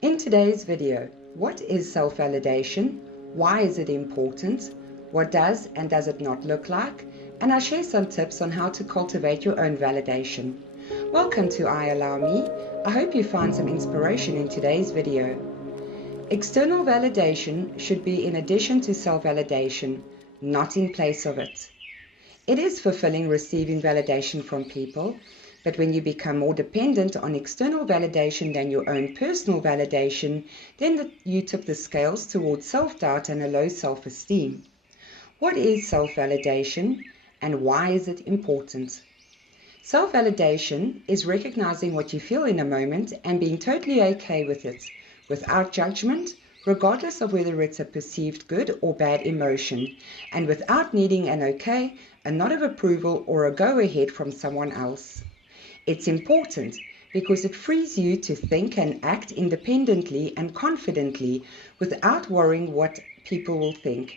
In today's video, what is self-validation? Why is it important? What does and does it not look like? And I share some tips on how to cultivate your own validation. Welcome to I Allow Me. I hope you find some inspiration in today's video. External validation should be in addition to self-validation, not in place of it. It is fulfilling receiving validation from people, but when you become more dependent on external validation than your own personal validation, then you tip the scales towards self-doubt and a low self-esteem. What is self-validation and why is it important? Self-validation is recognizing what you feel in a moment and being totally okay with it, without judgment, regardless of whether it's a perceived good or bad emotion, and without needing an okay, a nod of approval, or a go-ahead from someone else. It's important because it frees you to think and act independently and confidently without worrying what people will think.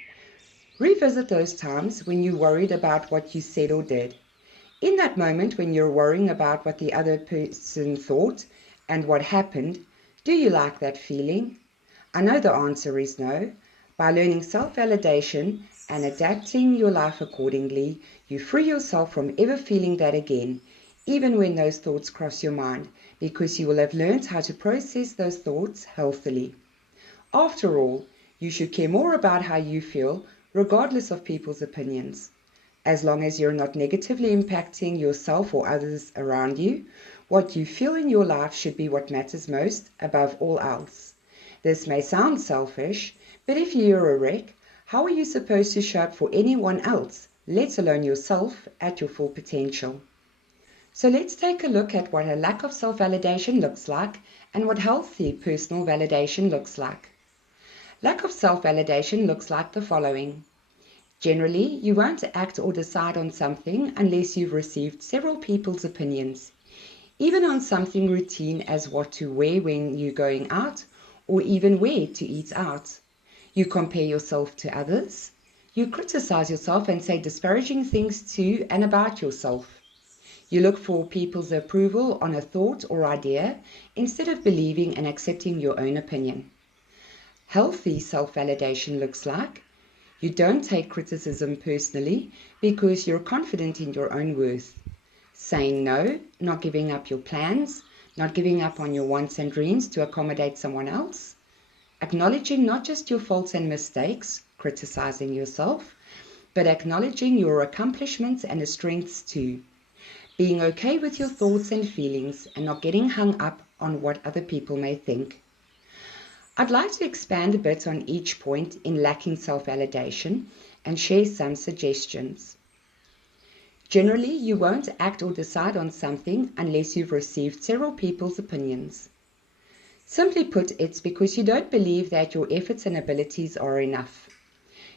Revisit those times when you worried about what you said or did. In that moment when you're worrying about what the other person thought and what happened, do you like that feeling? I know the answer is no. By learning self-validation and adapting your life accordingly, you free yourself from ever feeling that again, even when those thoughts cross your mind, because you will have learned how to process those thoughts healthily. After all, you should care more about how you feel, regardless of people's opinions. As long as you're not negatively impacting yourself or others around you, what you feel in your life should be what matters most above all else. This may sound selfish, but if you're a wreck, how are you supposed to show up for anyone else, let alone yourself, at your full potential? So let's take a look at what a lack of self-validation looks like and what healthy personal validation looks like. Lack of self-validation looks like the following. Generally, you won't act or decide on something unless you've received several people's opinions, even on something routine as what to wear when you're going out or even where to eat out. You compare yourself to others. You criticize yourself and say disparaging things to and about yourself. You look for people's approval on a thought or idea instead of believing and accepting your own opinion. Healthy self-validation looks like you don't take criticism personally because you're confident in your own worth. Saying no, not giving up your plans, not giving up on your wants and dreams to accommodate someone else. Acknowledging not just your faults and mistakes, criticizing yourself, but acknowledging your accomplishments and strengths too. Being okay with your thoughts and feelings and not getting hung up on what other people may think. I'd like to expand a bit on each point in lacking self-validation and share some suggestions. Generally, you won't act or decide on something unless you've received several people's opinions. Simply put, it's because you don't believe that your efforts and abilities are enough.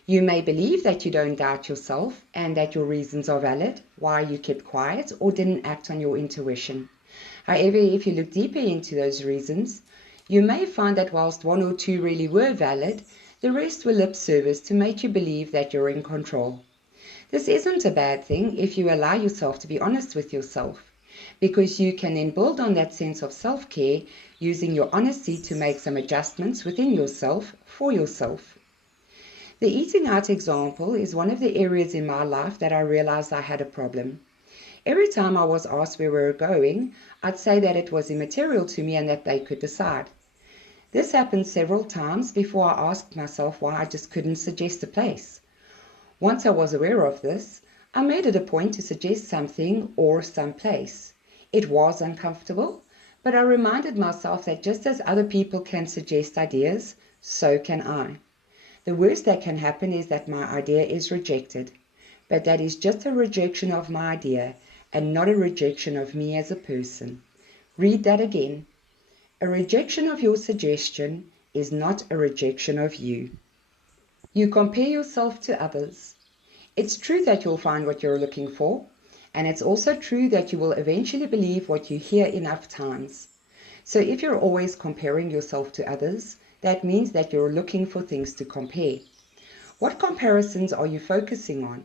You may believe that you don't doubt yourself and that your reasons are valid, why you kept quiet or didn't act on your intuition. However, if you look deeper into those reasons, you may find that whilst one or two really were valid, the rest were lip service to make you believe that you're in control. This isn't a bad thing if you allow yourself to be honest with yourself, because you can then build on that sense of self-care using your honesty to make some adjustments within yourself for yourself. The eating out example is one of the areas in my life that I realized I had a problem. Every time I was asked where we were going, I'd say that it was immaterial to me and that they could decide. This happened several times before I asked myself why I just couldn't suggest a place. Once I was aware of this, I made it a point to suggest something or some place. It was uncomfortable, but I reminded myself that just as other people can suggest ideas, so can I. The worst that can happen is that my idea is rejected, but that is just a rejection of my idea and not a rejection of me as a person. Read that again. A rejection of your suggestion is not a rejection of you. You compare yourself to others. It's true that you'll find what you're looking for, and it's also true that you will eventually believe what you hear enough times. So if you're always comparing yourself to others, that means that you're looking for things to compare. What comparisons are you focusing on?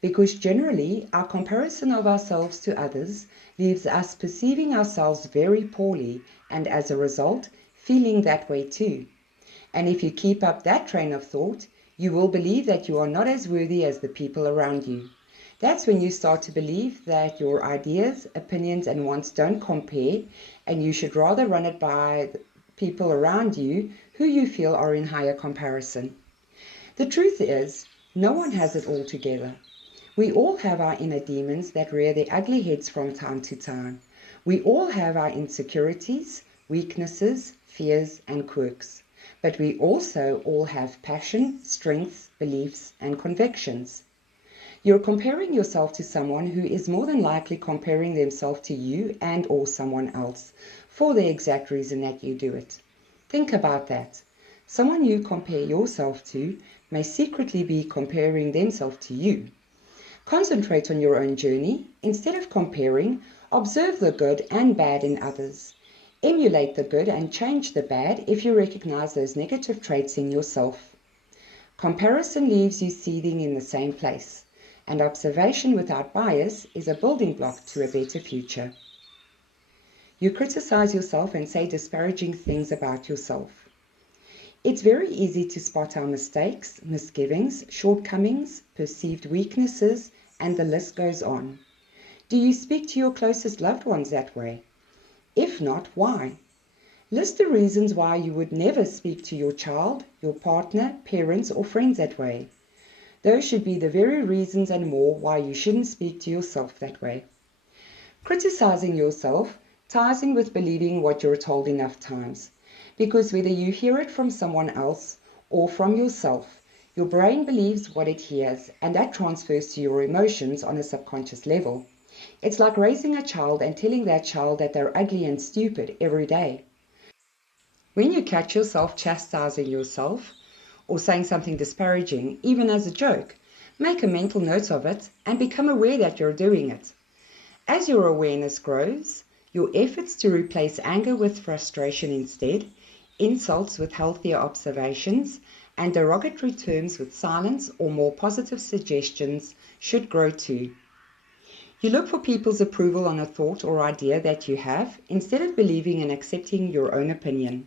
Because generally, our comparison of ourselves to others leaves us perceiving ourselves very poorly and as a result, feeling that way too. And if you keep up that train of thought, you will believe that you are not as worthy as the people around you. That's when you start to believe that your ideas, opinions, and wants don't compare, and you should rather run it by the people around you who you feel are in higher comparison. The truth is, no one has it all together. We all have our inner demons that rear their ugly heads from time to time. We all have our insecurities, weaknesses, fears, and quirks. But we also all have passion, strengths, beliefs, and convictions. You're comparing yourself to someone who is more than likely comparing themselves to you and or someone else for the exact reason that you do it. Think about that. Someone you compare yourself to may secretly be comparing themselves to you. Concentrate on your own journey. Instead of comparing, observe the good and bad in others. Emulate the good and change the bad if you recognize those negative traits in yourself. Comparison leaves you seething in the same place, and observation without bias is a building block to a better future. You criticize yourself and say disparaging things about yourself. It's very easy to spot our mistakes, misgivings, shortcomings, perceived weaknesses, and the list goes on. Do you speak to your closest loved ones that way? If not, why? List the reasons why you would never speak to your child, your partner, parents, or friends that way. Those should be the very reasons and more why you shouldn't speak to yourself that way. Criticizing yourself ties in with believing what you're told enough times, because whether you hear it from someone else or from yourself, your brain believes what it hears, and that transfers to your emotions on a subconscious level. It's like raising a child and telling that child that they're ugly and stupid every day. When you catch yourself chastising yourself or saying something disparaging, even as a joke, make a mental note of it and become aware that you're doing it. As your awareness grows, your efforts to replace anger with frustration instead, insults with healthier observations, and derogatory terms with silence or more positive suggestions should grow too. You look for people's approval on a thought or idea that you have instead of believing and accepting your own opinion.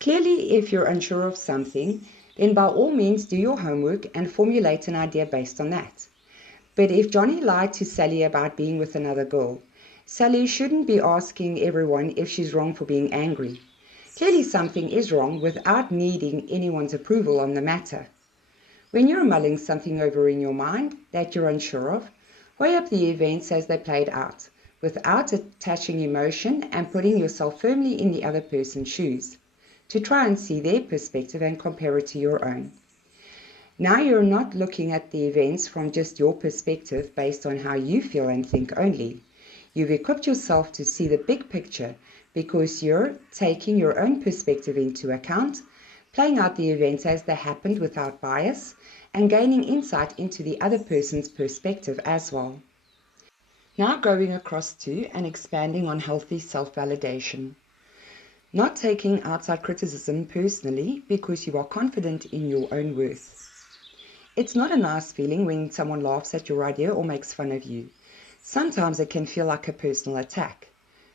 Clearly, if you're unsure of something, then by all means do your homework and formulate an idea based on that. But if Johnny lied to Sally about being with another girl, Sally shouldn't be asking everyone if she's wrong for being angry. Clearly something is wrong without needing anyone's approval on the matter. When you're mulling something over in your mind that you're unsure of, weigh up the events as they played out, without attaching emotion and putting yourself firmly in the other person's shoes, to try and see their perspective and compare it to your own. Now you're not looking at the events from just your perspective based on how you feel and think only. You've equipped yourself to see the big picture because you're taking your own perspective into account, playing out the events as they happened without bias, and gaining insight into the other person's perspective as well. Now going across to and expanding on healthy self-validation. Not taking outside criticism personally because you are confident in your own worth. It's not a nice feeling when someone laughs at your idea or makes fun of you. Sometimes it can feel like a personal attack.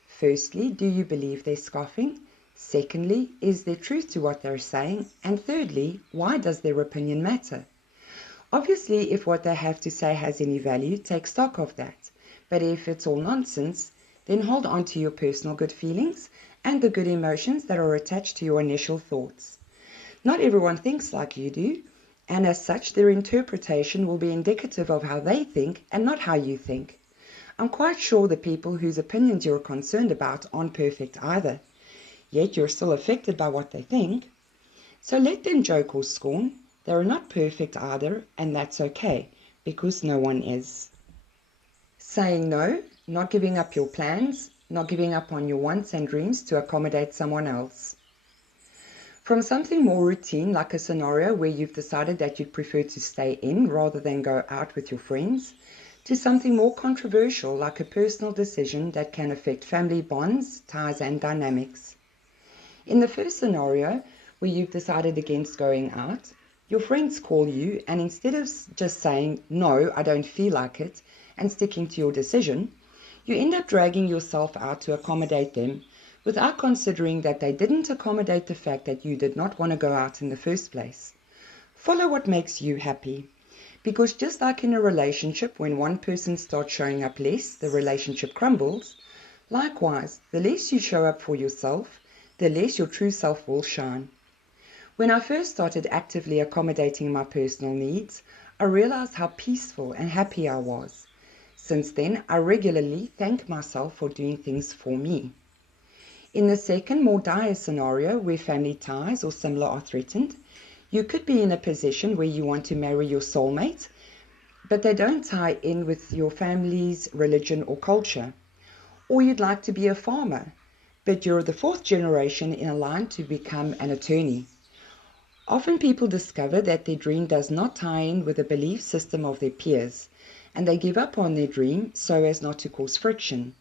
Firstly, do you believe they're scoffing? Secondly, is there truth to what they're saying? And thirdly, why does their opinion matter? Obviously, if what they have to say has any value, take stock of that. But if it's all nonsense, then hold on to your personal good feelings and the good emotions that are attached to your initial thoughts. Not everyone thinks like you do, and as such, their interpretation will be indicative of how they think and not how you think. I'm quite sure the people whose opinions you're concerned about aren't perfect either, yet you're still affected by what they think. So let them joke or scorn. They're not perfect either, and that's okay, because no one is. Saying no, not giving up your plans, not giving up on your wants and dreams to accommodate someone else. From something more routine, like a scenario where you've decided that you'd prefer to stay in rather than go out with your friends, to something more controversial, like a personal decision that can affect family bonds, ties, and dynamics. In the first scenario, where you've decided against going out, your friends call you, and instead of just saying, "No, I don't feel like it," and sticking to your decision, you end up dragging yourself out to accommodate them, without considering that they didn't accommodate the fact that you did not want to go out in the first place. Follow what makes you happy. Because just like in a relationship, when one person starts showing up less, the relationship crumbles. Likewise, the less you show up for yourself, the less your true self will shine. When I first started actively accommodating my personal needs, I realized how peaceful and happy I was. Since then, I regularly thank myself for doing things for me. In the second, more dire scenario, where family ties or similar are threatened, you could be in a position where you want to marry your soulmate, but they don't tie in with your family's religion or culture. Or you'd like to be a farmer, but you're the fourth generation in a line to become an attorney. Often people discover that their dream does not tie in with the belief system of their peers, and they give up on their dream so as not to cause friction.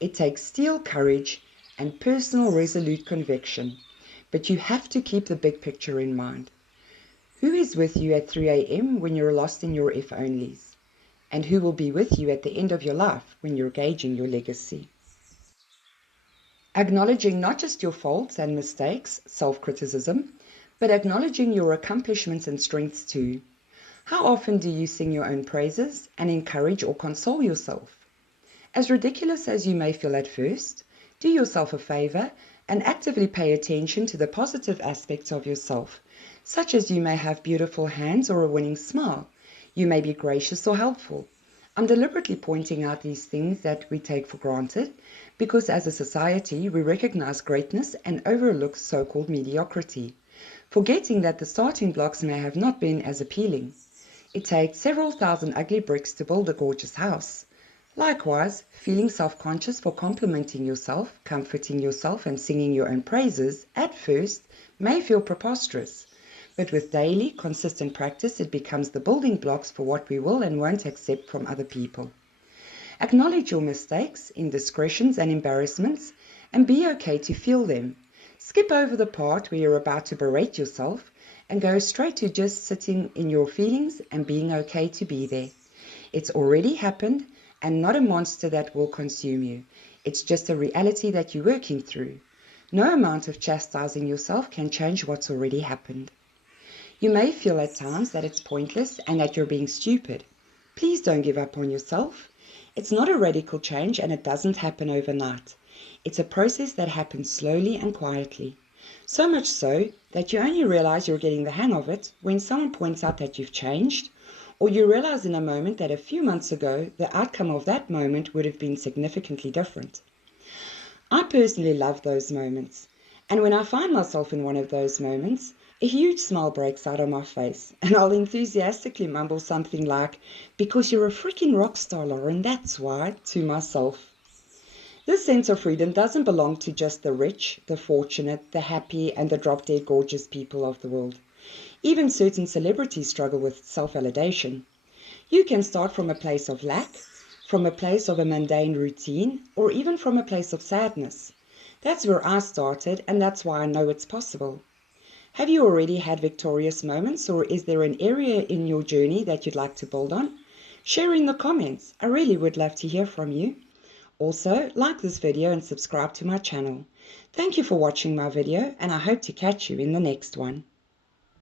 It takes steel courage and personal resolute conviction, but you have to keep the big picture in mind. Who is with you at 3 a.m. when you're lost in your if-onlys? And who will be with you at the end of your life when you're gauging your legacy? Acknowledging not just your faults and mistakes, self-criticism, but acknowledging your accomplishments and strengths too. How often do you sing your own praises and encourage or console yourself? As ridiculous as you may feel at first, do yourself a favor and actively pay attention to the positive aspects of yourself, such as you may have beautiful hands or a winning smile. You may be gracious or helpful. I'm deliberately pointing out these things that we take for granted because as a society we recognize greatness and overlook so-called mediocrity, forgetting that the starting blocks may have not been as appealing. It takes several thousand ugly bricks to build a gorgeous house. Likewise, feeling self-conscious for complimenting yourself, comforting yourself and singing your own praises at first may feel preposterous, but with daily, consistent practice it becomes the building blocks for what we will and won't accept from other people. Acknowledge your mistakes, indiscretions and embarrassments and be okay to feel them. Skip over the part where you're about to berate yourself and go straight to just sitting in your feelings and being okay to be there. It's already happened and not a monster that will consume you. It's just a reality that you're working through. No amount of chastising yourself can change what's already happened. You may feel at times that it's pointless and that you're being stupid. Please don't give up on yourself. It's not a radical change and it doesn't happen overnight. It's a process that happens slowly and quietly. So much so that you only realize you're getting the hang of it when someone points out that you've changed, or you realize in a moment that a few months ago the outcome of that moment would have been significantly different. I personally love those moments, and when I find myself in one of those moments, a huge smile breaks out on my face, and I'll enthusiastically mumble something like, "Because you're a freaking rock star, Lauren, that's why," to myself. This sense of freedom doesn't belong to just the rich, the fortunate, the happy, and the drop-dead gorgeous people of the world. Even certain celebrities struggle with self-validation. You can start from a place of lack, from a place of a mundane routine, or even from a place of sadness. That's where I started, and that's why I know it's possible. Have you already had victorious moments, or is there an area in your journey that you'd like to build on? Share in the comments. I really would love to hear from you. Also, like this video and subscribe to my channel. Thank you for watching my video, and I hope to catch you in the next one.